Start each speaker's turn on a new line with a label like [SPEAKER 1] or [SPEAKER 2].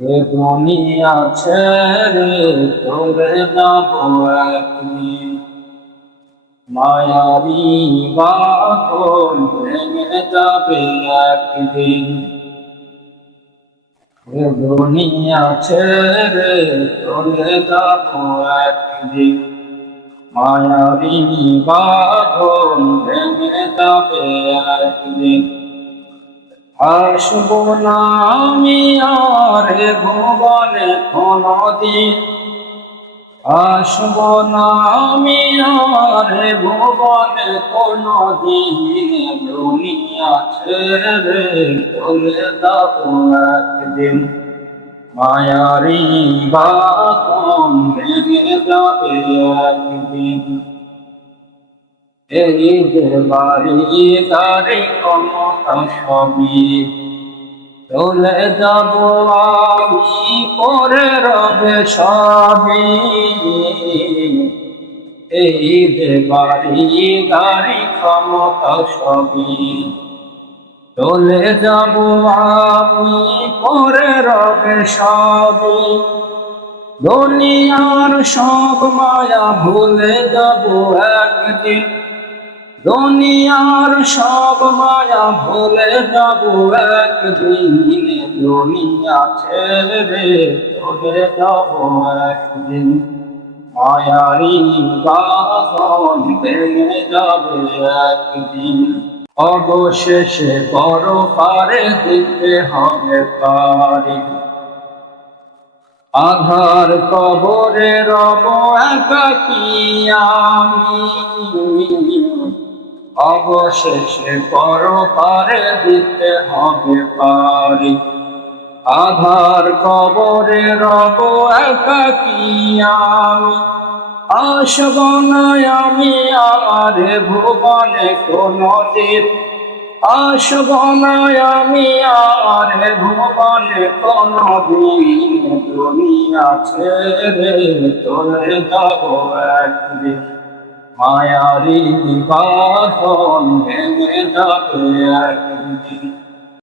[SPEAKER 1] দুনিয়া ছেড়ে তোরে যাব একদিন। মায়াবী বাঁধন ভেঙে যাবে একদিন। দুনিয়া ছেড়ে তোরে যাব একদিন। মায়াবী বাঁধন ভেঙে যাবে একদিন। আসব না আমি আর ভুবনে কোনদিন। আসব না আমি আর ভুবনে কোনদিন। দুনিয়া ছেড়ে চলে যাব একদিন। মায়ারি বাতন ভেঙে যাবে একদিন। যে বাড়ি তারি ক্ষমতা সবই চলে যাব আমি পরে রবে সবই এই বাড়ি গাড়ি ক্ষমতা সবই। চলে যাব আমি পরে রবে সবই দুনিয়ার সব মায়া ভুলে যাব একদিন দুনিয়ার সব মায়া ভুলে যাব একদিন দুনিয়া ছেড়ে চলে যাব একদিন। মায়ারি বাসন ভেঙে যাবে একদিন। অবশেষে বড় পারে দিতে হবে পারি আধার কবরে রব একাকি আমি। অবশেষে পর পারে দিতে হবে পারি। আধার কবরে রব একাকি আমি। আসব আমি আর ভুবনে কোনো দিন। আসব আমি আর ভুবনে কোনো দিন। দুনিয়া ছেড়ে চলে যাব একদিন। মায়ারি বাসন ভেঙে যাবে একদিন